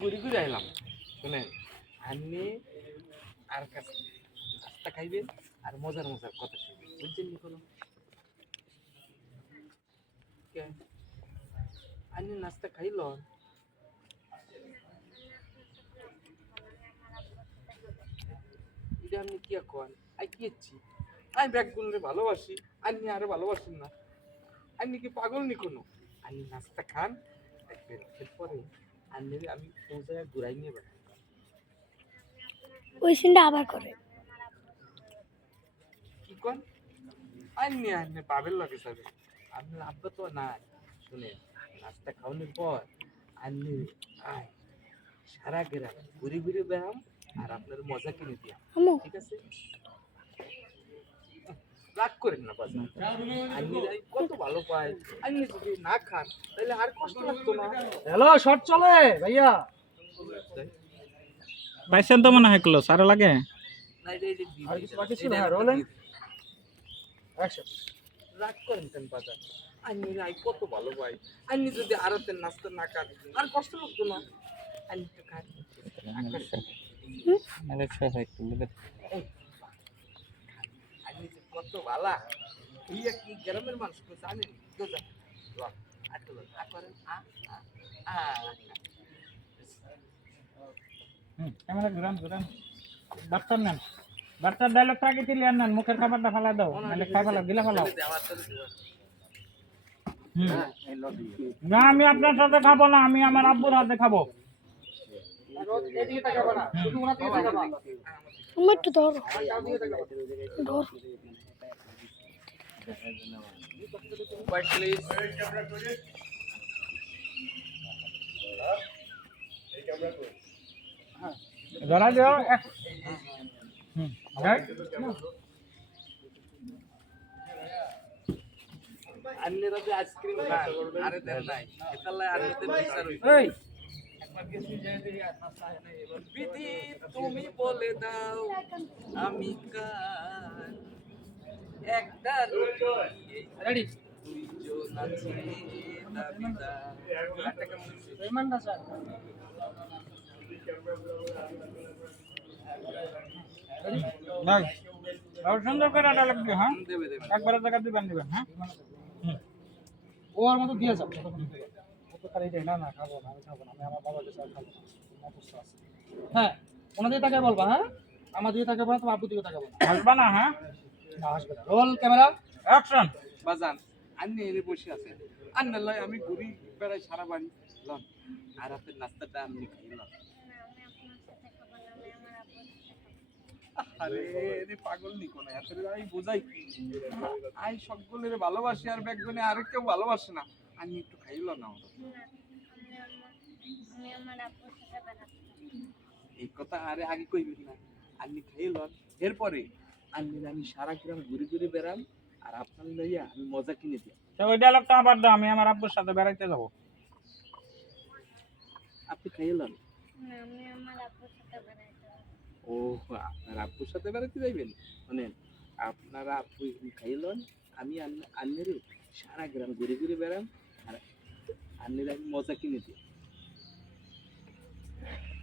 ঘুরে ঘুরে আইলাম। শুনেন আপনি আর কাছে নাস্তা খাইবেন আর মজার মজার কথা শুনবেন বুঝছেন নি কোনো? আপনি নাস্তা খাইল? এটা আপনি কি কন? আই কি আমি ব্যাগ গুনরে ভালোবাসি আপনি আরে ভালোবাসেন না। আপনি কি পাগল নি কোনো? আপনি নাস্তা খান, দেখবেন এরপরে আমি কোন জায়গায় ঘুরাই নিয়ে বেড়াই। ওই সিনটা আবার করে। কি কন আইনি আইনি পাবেল লাগে যাবে আপনার আব্বা তো নাই। শুনে নাস্তা খাওয়ানোর পর আইনি আয়। সারা গ্রাম ঘুরে ঘুরে বেড়াম আর আপনার মজা কিনে দিয়া আম্মু ঠিক আছে রাগ করেন না কত ভালো পায়। আইনি যদি না খান তাহলে আর কষ্ট লাগতো না। হ্যালো শর্ট চলে ভাইয়া। পাইছেন তো মনে হয় ক্লোজ আরও লাগে? আর কিছু বাকি ছিল? হ্যাঁ, দিই। অ্যাকশন রাগ করেন কেন বাজার? আইনি আই কত ভালো পাই আইনি যদি আরতে নাস্তা না খান আর কষ্ট লাগতো না। আইনি তো খান কত ভালা এই কি গ্রামের মানুষ তো তো তো আ আ, আ, আ। ক্যামেরা ঘুরান নেন ডাক্তার ডায়লগটা আগে ক্লিয়ার নেন মুখের খাবারটা ফালা দাও নাহলে খাই ফেলাও গিলা ফেলাও। হ্যাঁ. না আমি আপনার সাথে খাব না আমি আমার আব্বুর হাতে খাব। না আম্মু একটু ধরো ধর। White please. ধরা দিও হুম। আন্নেরা যে আইসক্রিম খান আরে দেন নাই। এতাল্লাই আন্নেতে বিচার হইছে এই। বিধি তুমি বলে দাও আমি কার? যাই। আর সুন্দর করে ডায়লগ দিও হ্যাঁ হুম, দেবে দেবে একবারে জায়গা দিবেন দিবেন হ্যাঁ ও আর মতো দিয়ে যাও ও তো খালি না না খাব না আমি খাব না আমি আমার বাবাকে স্যার খাব না আমার অবস্থা আছে হ্যাঁ ওনার দিকে তাকে বলবা হ্যাঁ আমার দিকে তাকাবো না তোমার আব্বুর দিকে তাকাবো না আসবা না হ্যাঁ না আসবে না রোল ক্যামেরা অ্যাকশন বাজান এনে বসে আছে। আন্নার লাই আমি ঘুরি বেড়াই সারা বাড়ি লন। আর আপনার নাস্তাটা আমি খাই লন। আরে পাগল আমি আর আর কেউ ভালোবাসে না। আমি একটু খাইল না কথা আরে আগে না। খাইল এরপরে আমি সারা গ্রাম ঘুরে ঘুরে বেড়াম। আর আপনার লইয়া আমি মজা কিনে দিই তো ওই ডায়লগটা আবার দাও আমি আমার আব্বুর সাথে বেড়াইতে যাব। আপনি খাইলেন আমি আমার আব্বুর সাথে বেড়াইতে ও আপনার আব্বুর সাথে বেড়াতে যাইবেন? মানে আপনারা আব্বু খাইলেন আমি আন্নের সারা গ্রাম ঘুরে ঘুরে বেড়াম আর আন্নের আমি মজা কিনে দিই